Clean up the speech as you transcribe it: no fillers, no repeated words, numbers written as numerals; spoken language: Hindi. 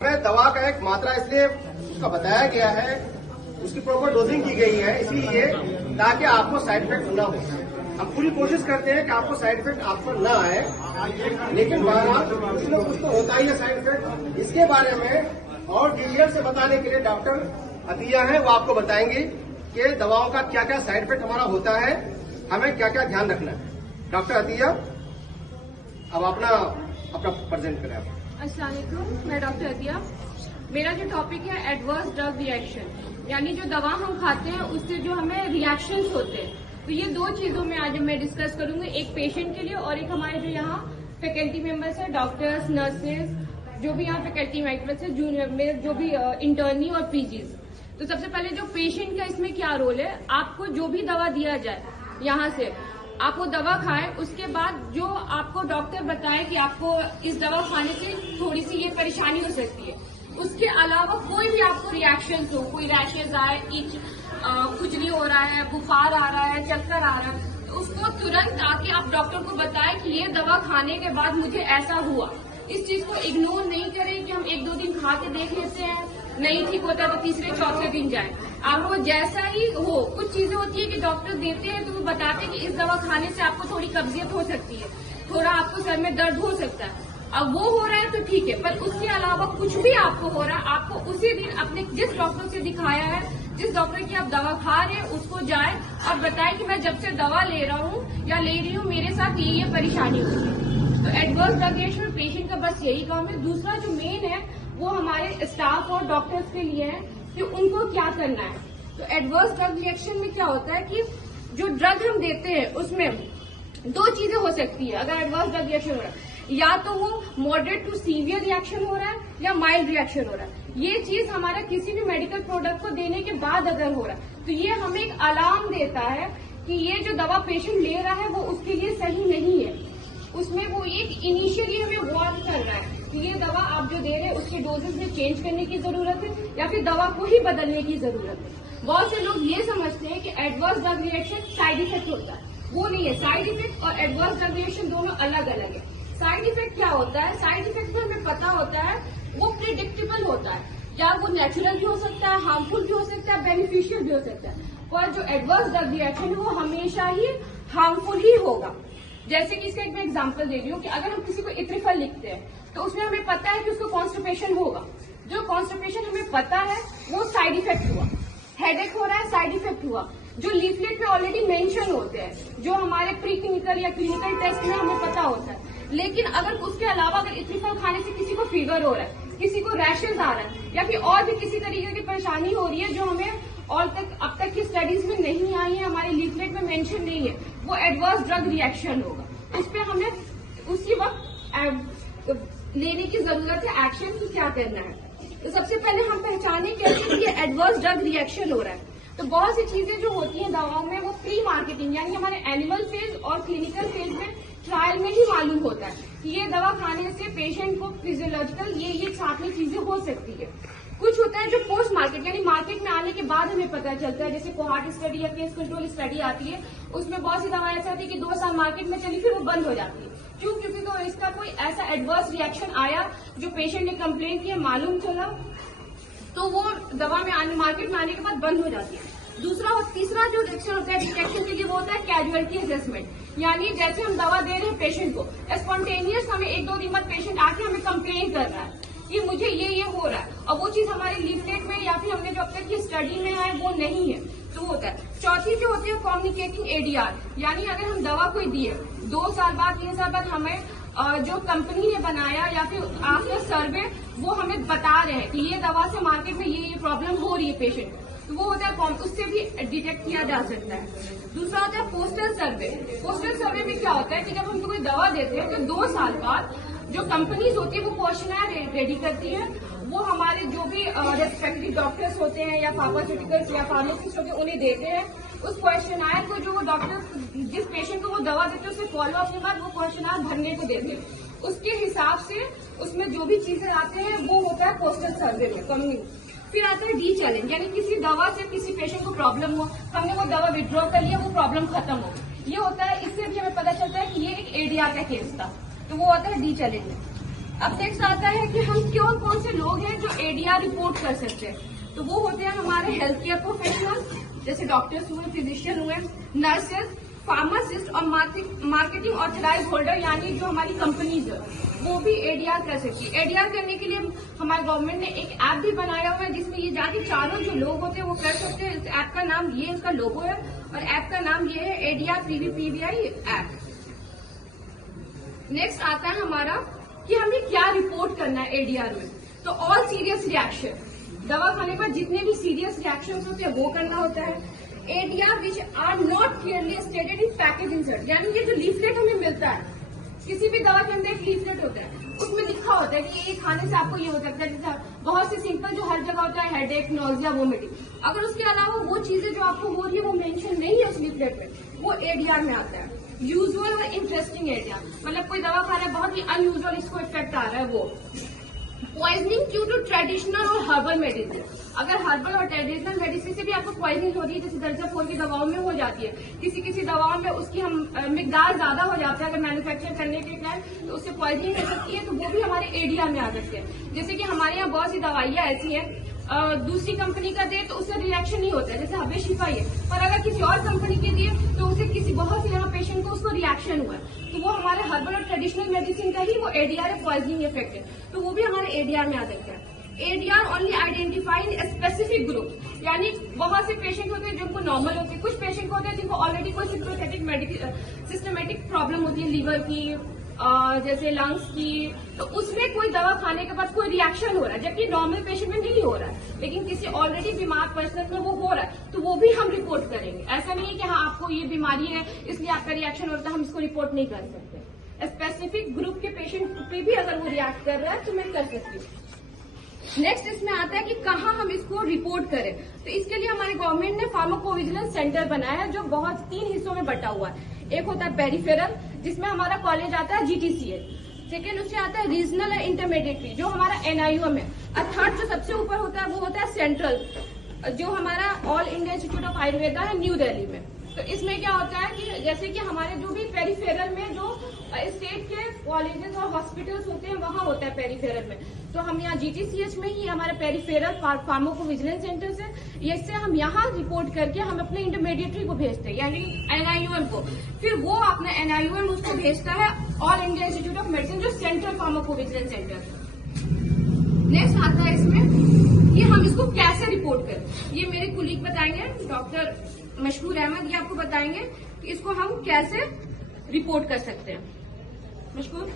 में दवा का एक मात्रा इसलिए उसका बताया गया है, उसकी प्रॉपर डोजिंग की गई है इसलिए ताकि आपको साइड इफेक्ट ना हो। हम पूरी कोशिश करते हैं कि आपको साइड इफेक्ट आपको न आए, लेकिन बहरहाल कुछ लोग उसको होता ही है साइड इफेक्ट। इसके बारे में और डिटेल से बताने के लिए डॉक्टर अतिया हैं, वो आपको बताएंगे कि दवाओं का क्या क्या साइड इफेक्ट हमारा होता है, हमें क्या क्या ध्यान रखना है। डॉक्टर अतिया, अब अपना प्रेजेंट करें आप। अस्सलाम वालेकुम, मैं डॉक्टर अतिया। मेरा जो टॉपिक है एडवर्स ड्रग रिएक्शन, यानी जो दवा हम खाते हैं उससे जो हमें रिएक्शंस होते हैं। तो ये दो चीजों में आज मैं डिस्कस करूंगी, एक पेशेंट के लिए और एक हमारे जो यहाँ फैकल्टी मेंबर्स हैं, डॉक्टर्स, नर्सेज, जो भी यहाँ फैकल्टी मेंबर्स है, जूनियर में जो भी इंटर्नी और पीजीज। तो सबसे पहले जो पेशेंट का इसमें क्या रोल है, आपको जो भी दवा दिया जाए यहाँ से आप वो दवा खाएं, उसके बाद जो आपको डॉक्टर बताए कि आपको इस दवा खाने से थोड़ी सी ये परेशानी हो सकती है, उसके अलावा कोई भी आपको रिएक्शंस हो, कोई रैशेज आए, खुजली हो रहा है, बुखार आ रहा है, चक्कर आ रहा है, तो उसको तुरंत आके आप डॉक्टर को बताएं कि ये दवा खाने के बाद मुझे ऐसा हुआ। इस चीज को इग्नोर नहीं करें कि हम एक दो दिन खा के देख लेते हैं, नहीं ठीक होता तो तीसरे चौथे दिन जाए। आपको जैसा ही हो, कुछ चीजें होती है कि डॉक्टर देते हैं तो वो बताते हैं कि इस दवा खाने से आपको थोड़ी कब्जियत हो सकती है, थोड़ा आपको सर में दर्द हो सकता है। अब वो हो रहा है तो ठीक है, पर उसके अलावा कुछ भी आपको हो रहा है, आपको उसी दिन अपने जिस डॉक्टर से दिखाया है, जिस डॉक्टर की आप दवा खा रहे हैं, उसको जाए और बताए कि मैं जब से दवा ले रहा हूँ या ले रही हूँ, मेरे साथ ये परेशानी हो रही है। तो एडवर्स ड्रग रिएक्शन में पेशेंट का बस यही काम है। दूसरा जो मेन है वो हमारे स्टाफ और डॉक्टर्स के लिए है कि उनको क्या करना है। तो एडवर्स ड्रग रिएक्शन में क्या होता है कि जो ड्रग हम देते हैं उसमें दो चीजें हो सकती है। अगर एडवर्स ड्रग रिएक्शन हो रहा है, या तो वो मॉडरेट टू सीवियर रिएक्शन हो रहा है या माइल्ड रिएक्शन हो रहा है। ये चीज हमारा किसी भी मेडिकल प्रोडक्ट को देने के बाद अगर हो रहा है तो ये हमें एक अलार्म देता है कि ये जो दवा पेशेंट ले रहा है वो उसके लिए सही नहीं है। उसमें वो एक इनिशियली हमें वार्न कर रहा है कि ये दवा आप जो दे रहे हैं उसके डोजेस में चेंज करने की जरूरत है या फिर दवा को ही बदलने की जरूरत है। बहुत से लोग ये समझते हैं कि adverse drug reaction side effect होता है, वो नहीं है। साइड इफेक्ट और एडवर्स ड्रग रिएक्शन दोनों अलग अलग है। साइड इफेक्ट क्या होता है? साइड इफेक्ट में हमें पता होता है, वो प्रिडिक्टेबल होता है, या वो नेचुरल भी हो सकता है, हार्मफुल भी हो सकता है, बेनिफिशियल भी हो सकता है। पर जो एडवर्स ड्रग रिएक्शन है वो हमेशा ही हार्मफुल ही होगा। जैसे कि इसका एक मैं एग्जांपल दे रही हूँ कि अगर हम किसी को इथ्रिफल लिखते हैं तो उसमें हमें पता है कि उसको कॉन्स्टिपेशन होगा। जो कॉन्स्टिपेशन हमें पता है वो साइड इफेक्ट हुआ। हेडेक हो रहा है, साइड इफेक्ट हुआ। जो लीफलेट में ऑलरेडी मेंशन होते हैं, जो हमारे प्री क्लिनिकल या क्लिनिकल टेस्ट में हमें पता होता है। लेकिन अगर उसके अलावा अगर इथ्रिफल खाने से किसी को फीवर हो रहा है, किसी को रैशेज आ रहा है, या फिर और भी किसी तरीके की परेशानी हो रही है जो हमें अब तक की स्टडीज में नहीं आई है, हमारे लीफलेट में मेंशन नहीं है, वो एडवर्स ड्रग रिएक्शन होगा। उस पर हमें उसी वक्त लेने की जरूरत है एक्शन की क्या करना है। तो सबसे पहले हम पहचाने कैसे कि ये एडवर्स ड्रग रिएक्शन हो रहा है। तो बहुत सी चीजें जो होती हैं दवाओं में वो प्री मार्केटिंग यानी हमारे एनिमल फेज और क्लिनिकल फेज में ट्रायल में ही मालूम होता है कि ये दवा खाने से पेशेंट को फिजियोलॉजिकल ये साथ में चीजें हो सकती है। कुछ होता है जो पोस्ट मार्केट यानी मार्केट में आने के बाद हमें पता चलता है, जैसे कोहार्ट स्टडी या केस कंट्रोल स्टडी आती है, उसमें बहुत सी दवाएं ऐसी आती है कि 2 साल मार्केट में चली फिर वो बंद हो जाती है। क्यों? क्योंकि तो इसका कोई ऐसा एडवर्स रिएक्शन आया जो पेशेंट ने कंप्लेन किया, मालूम चला, तो वो दवा में मार्केट में आने के बाद बंद हो जाती है। तीसरा जो रिएक्शन होता है डिटेक्शन के लिए वो होता है कैजुअलिटी असेसमेंट, यानी जैसे हम दवा दे रहे हैं पेशेंट को, स्पॉन्टेनियस हमें 1-2 दिन बाद पेशेंट आके हमें कंप्लेन कर रहा है कि मुझे ये हो रहा है, और वो चीज हमारे लीफलेट में या फिर हमने जो अब तक की स्टडी में है वो नहीं है, तो वो होता है। चौथी जो होती है कम्युनिकेटिंग एडीआर, यानी अगर हम दवा कोई दिए 2 साल बाद 3 साल बाद हमें जो कंपनी ने बनाया या फिर आफ्टर सर्वे वो हमें बता रहे हैं कि ये दवा से मार्केट में ये प्रॉब्लम हो रही है पेशेंट, तो वो होता है, उससे भी डिटेक्ट किया जा सकता है। दूसरा होता है पोस्टल सर्वे। पोस्टल सर्वे में क्या होता है कि जब हम कोई दवा देते हैं तो 2 साल बाद जो कंपनीज होती है वो क्वेश्चनर रेडी करती है, वो हमारे जो भी रेस्पेक्टिव डॉक्टर्स होते हैं या फार्मास्यूटिकल्स या फार्मासिस्ट होते हैं उन्हें देते हैं। उस क्वेश्चनर को जो वो डॉक्टर जिस पेशेंट को वो दवा देते हैं उससे फॉलो अप के बाद वो क्वेश्चनर भरने को देते हैं। उसके हिसाब से उसमें जो भी चीजें आते हैं वो होता है पोस्टल सर्वे में कम्युनिटी। फिर आता है डी चैलेंज, यानी किसी दवा से किसी पेशेंट को प्रॉब्लम हो, हमने वो दवा विड्रॉ कर लिया, वो प्रॉब्लम खत्म हो, ये होता है। इससे भी हमें पता चलता है कि ये एक एडीआर का केस था, तो वो होता है डी चैलेंज। अब नेक्स्ट आता है कि हम कौन से लोग हैं जो एडीआर रिपोर्ट कर सकते हैं। तो वो होते हैं हमारे हेल्थ केयर प्रोफेशनल, जैसे डॉक्टर्स हुए, फिजिशियन हुए, नर्सेज, फार्मासिस्ट और मार्केटिंग ऑथराइज होल्डर, यानी जो हमारी कंपनीज है वो भी एडीआर कर सकती है। एडीआर करने के लिए हमारे गवर्नमेंट ने एक ऐप भी बनाया हुआ है जिसमें ये जाके चारों जो लोग होते हैं वो कर सकते हैं। इस ऐप का नाम ये, इसका लोगो है और ऐप का नाम ये है एडीआर पीवीपीवीआई ऐप। नेक्स्ट आता है हमारा कि हमें क्या रिपोर्ट करना है एडीआर में। तो ऑल सीरियस रिएक्शन, दवा खाने पर जितने भी सीरियस रिएक्शन होते हैं वो करना होता है। ADR which are not clearly stated in package insert, यानी ये जो लीफलेट हमें मिलता है, किसी भी दवा के अंदर एक लीफलेट होता है, उसमें लिखा होता है कि ये खाने से आपको ये हो सकता है। जैसे बहुत से सिंपल जो हर जगह होता है, हेडेक, नोजिया, वोमिटिंग, अगर उसके अलावा वो चीजें जो आपको हो रही है वो मेंशन नहीं है उस लीफलेट में, वो एडीआर में आता है। यूजुअल और इंटरेस्टिंग एडीआर, मतलब कोई दवा खा रहा है बहुत ही अनयूजुअल इसको इफेक्ट आ रहा है वो। पॉइजनिंग ड्यू टू ट्रेडिशनल और हर्बल मेडिसिन, अगर हर्बल और ट्रेडिशनल मेडिसिन से भी आपको पॉइजनिंग हो रही है, जैसे दर्जा 4 की दवाओं में हो जाती है, किसी दवाओं में उसकी हम मिकदार ज्यादा हो जाता है अगर मैन्युफैक्चर करने के टाइम, तो उससे पॉइजनिंग हो सकती है, तो वो भी हमारे एडीआर में आ सकते हैं। जैसे कि हमारे यहाँ बहुत सी दवाइयाँ ऐसी हैं दूसरी कंपनी का दे तो उससे रिएक्शन नहीं होता है, जैसे हबे शिफा ही है, पर अगर किसी और कंपनी के दिए तो उसे किसी बहुत से यहाँ पेशेंट को उसको रिएक्शन हुआ है, तो वो हमारे हर्बल और ट्रेडिशनल मेडिसिन का ही वो एडीआर है, पॉइजनिंग इफेक्ट है, तो वो भी हमारे एडीआर में आ सकता है। ADR only identify in specific group, यानी बहुत से पेशेंट होते हैं जिनको नॉर्मल होते हैं, कुछ पेशेंट होते हैं जिनको ऑलरेडी कोई सिस्टमेटिक प्रॉब्लम होती है, लीवर की, जैसे लंग्स की, तो उसमें कोई दवा खाने के बाद कोई रिएक्शन हो रहा है, जबकि नॉर्मल पेशेंट में नहीं हो रहा है, लेकिन किसी ऑलरेडी बीमार पर्सन में वो हो रहा है, तो वो भी हम रिपोर्ट करेंगे। ऐसा नहीं है कि हाँ आपको ये बीमारी है इसलिए आपका रिएक्शन होता है, हम इसको रिपोर्ट नहीं कर सकते। स्पेसिफिक ग्रुप के पेशेंट पे भी अगर वो रिएक्ट कर रहा है तो मैं कर सकती हूँ। नेक्स्ट इसमें आता है कि कहाँ हम इसको रिपोर्ट करें, तो इसके लिए हमारे गवर्नमेंट ने फार्माकोविजिलेंस सेंटर बनाया है जो बहुत 3 हिस्सों में बटा हुआ है। एक होता है पेरिफेरल, जिसमें हमारा कॉलेज आता है जीटीसीए, सेकेंड उससे आता है रीजनल और इंटरमीडिएट जो हमारा एनआईयूएम है, और थर्ड जो सबसे ऊपर होता है वो होता है सेंट्रल, जो हमारा all India institute of Ayurveda है न्यू दिल्ली में। तो इसमें क्या होता है कि जैसे कि हमारे जो भी पेरिफेरल में जो स्टेट के कॉलेजेस और हॉस्पिटल्स होते हैं वहां होता है पेरिफेरल में, तो हम यहाँ जीटीसीएच में ही हमारे पेरिफेरल फार्माकोविजिलेंस सेंटर से इससे हम यहाँ रिपोर्ट करके हम अपने इंटरमीडिएटरी को भेजते हैं, यानी एनआईयूएम को, फिर वो अपना एनआईयूएम उसको भेजता है all India institute of medicine जो सेंट्रल फार्माकोविजिलेंस सेंटर। नेक्स्ट आता है इसमें कि हम इसको कैसे रिपोर्ट करें, ये मेरे कुलीग बताएंगे, डॉक्टर मशहूर अहमद, ये आपको बताएंगे कि इसको हम कैसे रिपोर्ट कर सकते हैं। मशहूर।